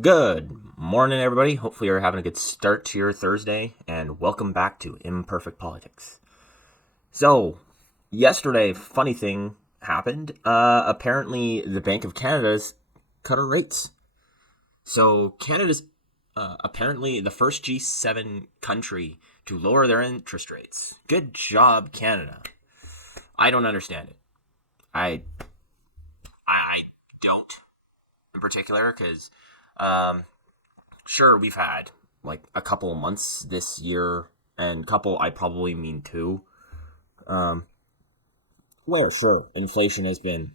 Good morning, everybody. Hopefully, you're having a good start to your Thursday, and welcome back to Imperfect Politics. So, yesterday, funny thing happened. Apparently, the Bank of Canada's cut our rates. So, Canada's apparently the first G7 country to lower their interest rates. Good job, Canada. I don't understand it. I don't in particular because um, sure, we've had like a couple of months this year, and couple I probably mean two, um, where sure inflation has been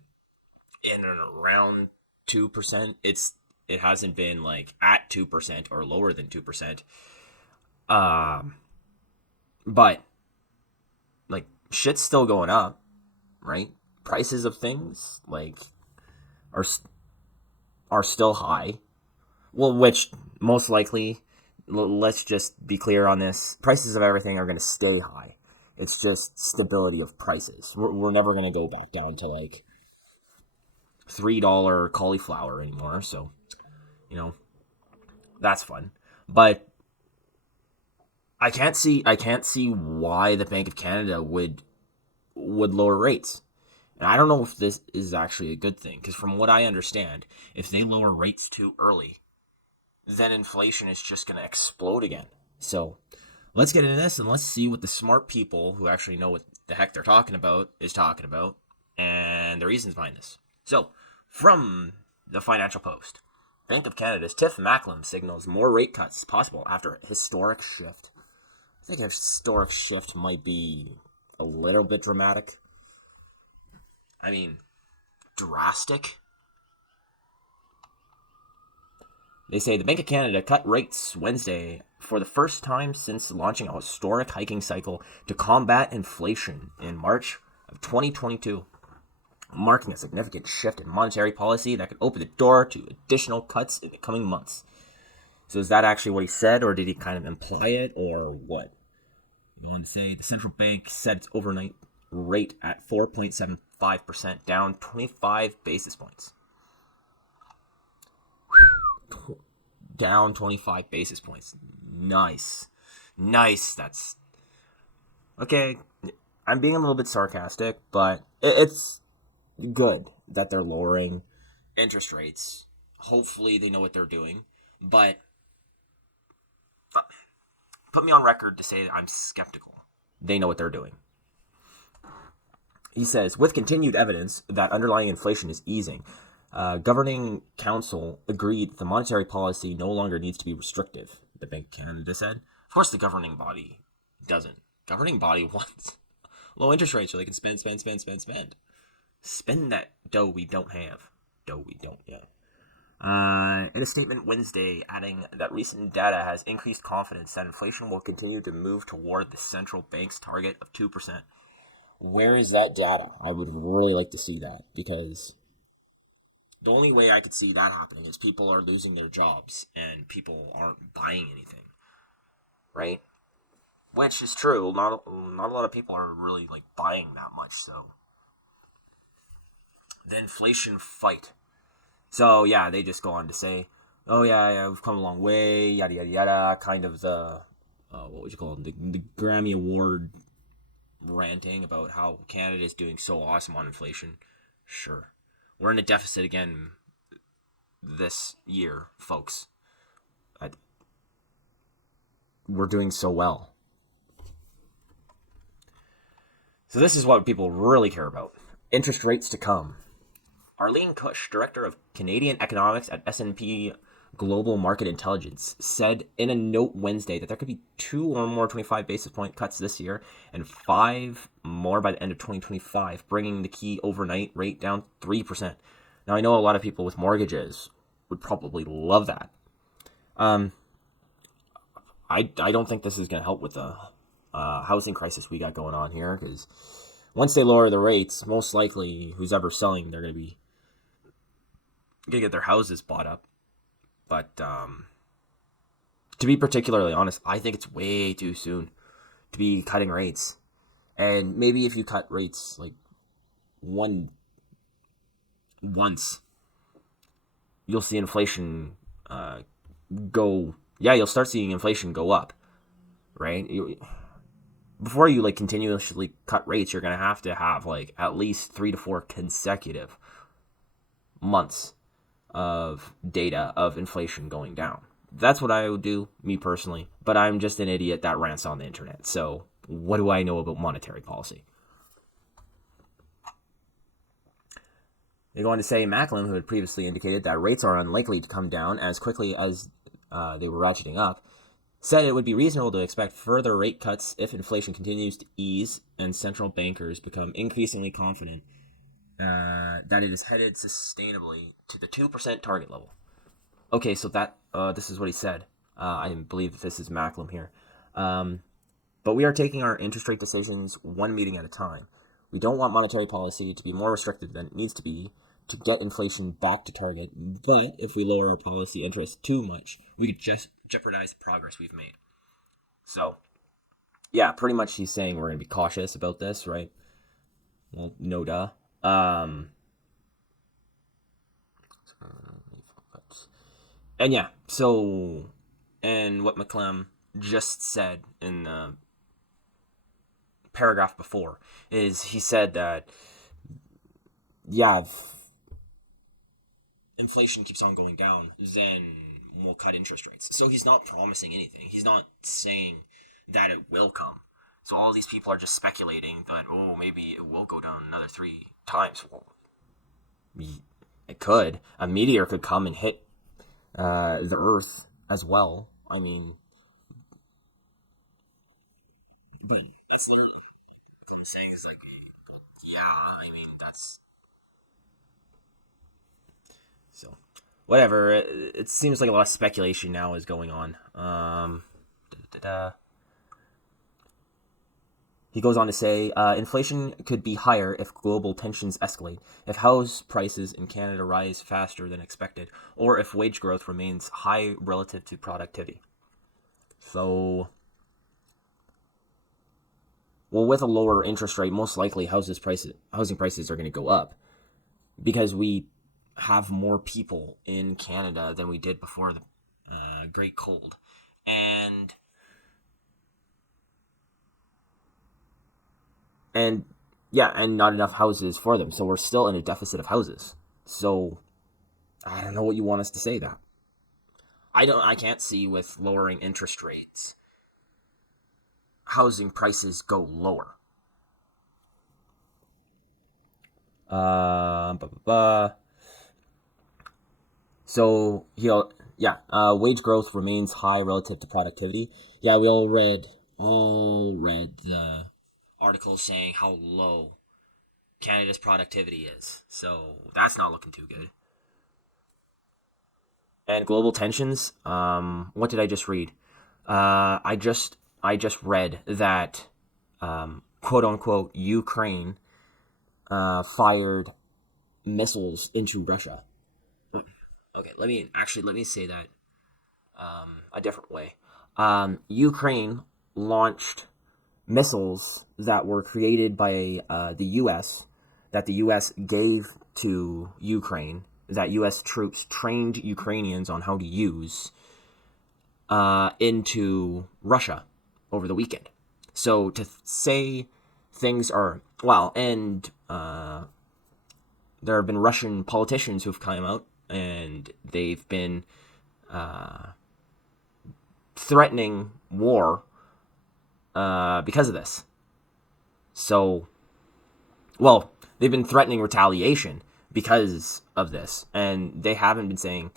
in and around 2%. It hasn't been like at 2% or lower than 2%. Um, but like shit's still going up, right? Prices of things like are are still high. Well, which most likely, let's just be clear on this: prices of everything are going to stay high. It's just stability of prices. We're never going to go back down to like $3 cauliflower anymore. So you know that's fun, but I can't see why the Bank of Canada would lower rates. And I don't know if this is actually a good thing because from what I understand, if they lower rates too early, then inflation is just going to explode again. So let's get into this and let's see what the smart people who actually know what the heck they're talking about is talking about and the reasons behind this. So, from the Financial Post, Bank of Canada's Tiff Macklem signals more rate cuts possible after a historic shift. I think a historic shift might be a little bit dramatic. I mean, drastic. They say the Bank of Canada cut rates Wednesday for the first time since launching a historic hiking cycle to combat inflation in March of 2022, marking a significant shift in monetary policy that could open the door to additional cuts in the coming months. So is that actually what he said, or did he kind of imply it, or what? Go on to say the central bank set its overnight rate at 4.75%, down 25 basis points. Down 25 basis points. Nice. Nice. That's okay. I'm being a little bit sarcastic, but it's good that they're lowering interest rates. Hopefully, they know what they're doing. But put me on record to say that I'm skeptical. They know what they're doing. He says, with continued evidence that underlying inflation is easing, governing council agreed that the monetary policy no longer needs to be restrictive, the Bank of Canada said. Of course, the governing body doesn't. Governing body wants low interest rates so they can spend, spend, spend, spend, spend. Spend that dough we don't have. Dough we don't, yeah. In a statement Wednesday, adding that recent data has increased confidence that inflation will continue to move toward the central bank's target of 2%. Where is that data? I would really like to see that because the only way I could see that happening is people are losing their jobs and people aren't buying anything, right? Which is true. Not a lot of people are really like buying that much. So the inflation fight. So yeah, they just go on to say, "Oh yeah, we've come a long way." Yada yada yada. Kind of the what would you call it? The Grammy Award ranting about how Canada is doing so awesome on inflation. Sure, we're in a deficit again this year, folks. I, we're doing so well. So this is what people really care about. Interest rates to come. Arlene Cush, director of Canadian economics at S&P Global Market Intelligence, said in a note Wednesday that there could be 2 or more 25 basis point cuts this year and 5 more by the end of 2025, bringing the key overnight rate down 3%. Now, I know a lot of people with mortgages would probably love that. Um, I don't think this is going to help with the housing crisis we got going on here because once they lower the rates, most likely who's ever selling, they're going to be going to get their houses bought up. But to be particularly honest, I think it's way too soon to be cutting rates. And maybe if you cut rates like once, you'll see inflation you'll start seeing inflation go up, right? Before you like continuously cut rates, you're going to have like at least 3 to 4 consecutive months of data of inflation going down. That's what I would do, me personally, but I'm just an idiot that rants on the internet. So what do I know about monetary policy? They go on to say Macklem, who had previously indicated that rates are unlikely to come down as quickly as they were ratcheting up, said it would be reasonable to expect further rate cuts if inflation continues to ease and central bankers become increasingly confident that it is headed sustainably to the 2% target level. Okay, so that this is what he said. I believe that this is Macklem here. But we are taking our interest rate decisions one meeting at a time. We don't want monetary policy to be more restrictive than it needs to be to get inflation back to target, but if we lower our policy interest too much, we could just jeopardize the progress we've made. So, yeah, pretty much he's saying we're going to be cautious about this, right? Well, no duh. And yeah, so, and what Macklem just said in the paragraph before is he said that, yeah, if inflation keeps on going down, then we'll cut interest rates. So he's not promising anything. He's not saying that it will come. So all these people are just speculating that, oh, maybe it will go down another 3 times. Well, it could. A meteor could come and hit the Earth as well. I mean, but that's literally what I'm saying is like, yeah, I mean, that's so whatever. It seems like a lot of speculation now is going on. He goes on to say, inflation could be higher if global tensions escalate, if house prices in Canada rise faster than expected, or if wage growth remains high relative to productivity. So, well, with a lower interest rate, most likely housing prices are going to go up because we have more people in Canada than we did before the Great Cold. And yeah, and not enough houses for them. So we're still in a deficit of houses. So I don't know what you want us to say that. I can't see with lowering interest rates housing prices go lower. So wage growth remains high relative to productivity. Yeah, we all read the articles saying how low Canada's productivity is. So that's not looking too good. And global tensions. What did I just read? I just read that quote unquote Ukraine fired missiles into Russia. Okay, let me say that a different way. Ukraine launched missiles that were created by the U.S. that the U.S. gave to Ukraine, that U.S. troops trained Ukrainians on how to use into Russia over the weekend. So to say things are, well, and there have been Russian politicians who've come out and they've been threatening war because of this. So, well, they've been threatening retaliation because of this, and they haven't been saying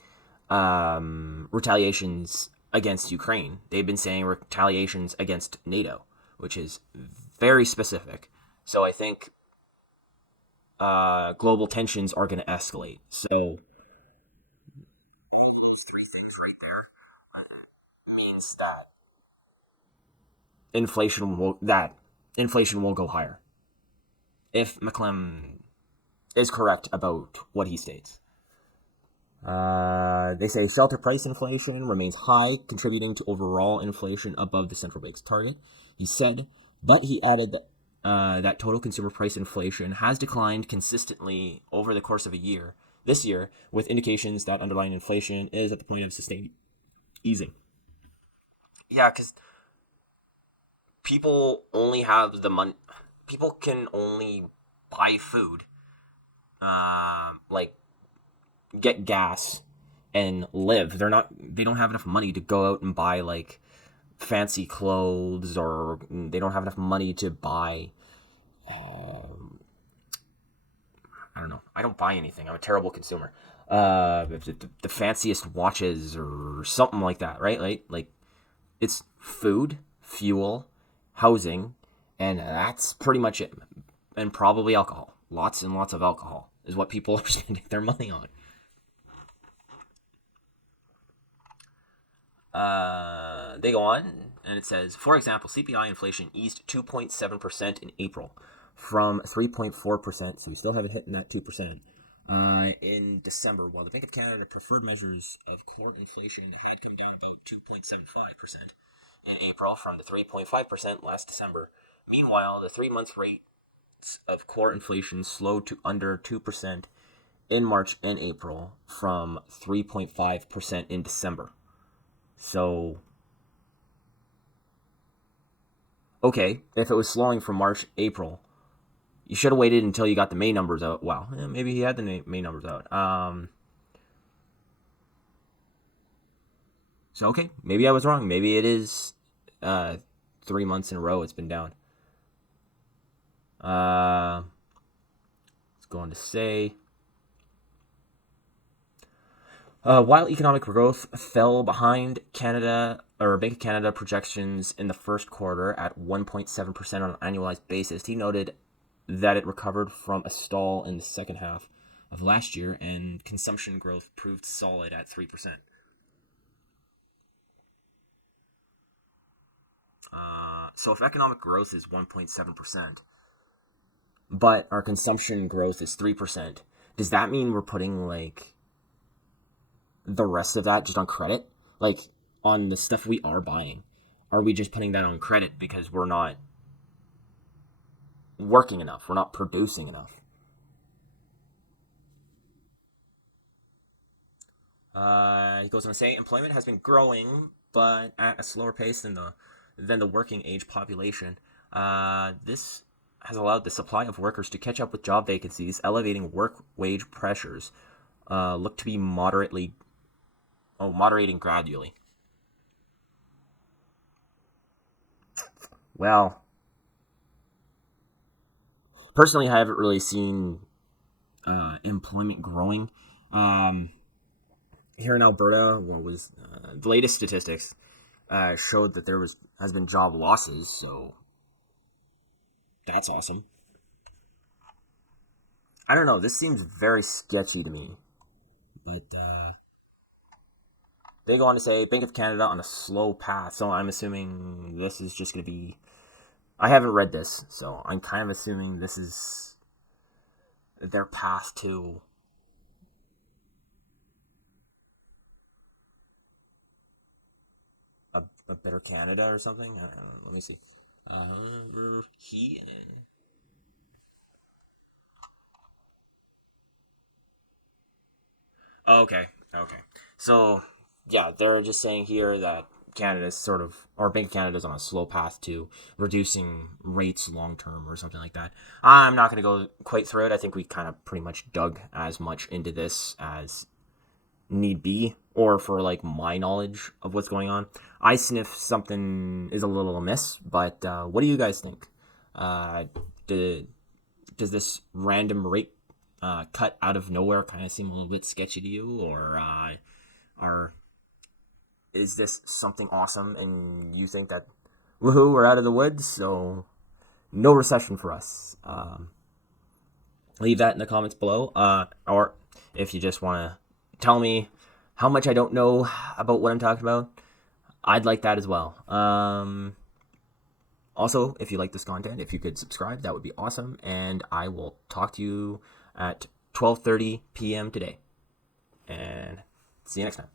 retaliations against Ukraine. They've been saying retaliations against NATO, which is very specific. So I think global tensions are going to escalate. So these 3 things right there means that inflation will go higher if Macklem is correct about what he states. They say shelter price inflation remains high, contributing to overall inflation above the central bank's target. He said, but he added that that total consumer price inflation has declined consistently over the course of this year, with indications that underlying inflation is at the point of easing. Yeah, because people only have the money. People can only buy food, like get gas and live. They don't have enough money to go out and buy like fancy clothes, or they don't have enough money to buy. I don't know. I don't buy anything. I'm a terrible consumer. The fanciest watches or something like that, right? Like it's food, fuel, housing, and that's pretty much it. And probably alcohol. Lots and lots of alcohol is what people are spending their money on. They go on, and it says, for example, CPI inflation eased 2.7% in April from 3.4%, so we still haven't hit that 2%, in December, while the Bank of Canada preferred measures of core inflation had come down about 2.75% in April from the 3.5% last December. Meanwhile, the 3-month rate of core inflation slowed to under 2% in March and April from 3.5% in December. So, okay, if it was slowing from March, April, you should have waited until you got the May numbers out. Well, maybe he had the May numbers out. So, okay, maybe I was wrong. Maybe it is 3 months in a row it's been down. It's going to say, while economic growth fell behind Bank of Canada projections in the first quarter at 1.7% on an annualized basis, he noted that it recovered from a stall in the second half of last year, and consumption growth proved solid at 3%. So if economic growth is 1.7%, but our consumption growth is 3%, does that mean we're putting like the rest of that just on credit? Like on the stuff we are buying, are we just putting that on credit because we're not working enough, we're not producing enough? He goes on to say employment has been growing, but at a slower pace than the working age population. This has allowed the supply of workers to catch up with job vacancies, elevating work wage pressures. Look to be moderating gradually. Well, personally, I haven't really seen employment growing. Here in Alberta, the latest statistics showed that has been job losses, so that's awesome. I don't know. This seems very sketchy to me, but they go on to say Bank of Canada on a slow path. So I'm assuming this is just going to be. I haven't read this, so I'm kind of assuming this is their path to a better Canada or something. I don't know. Let me see. He. Okay. Okay. So yeah, they're just saying here that Bank of Canada's on a slow path to reducing rates long term or something like that. I'm not going to go quite through it. I think we kind of pretty much dug as much into this as need be, or for like my knowledge of what's going on. I sniff something is a little amiss, but what do you guys think? Does this random rate cut out of nowhere kind of seem a little bit sketchy to you, or is this something awesome and you think that woohoo, we're out of the woods, so no recession for us? Leave that in the comments below, or if you just want to tell me how much I don't know about what I'm talking about, I'd like that as well. Also, if you like this content, if you could subscribe, that would be awesome, and I will talk to you at 12:30 p.m. today, and see you next time.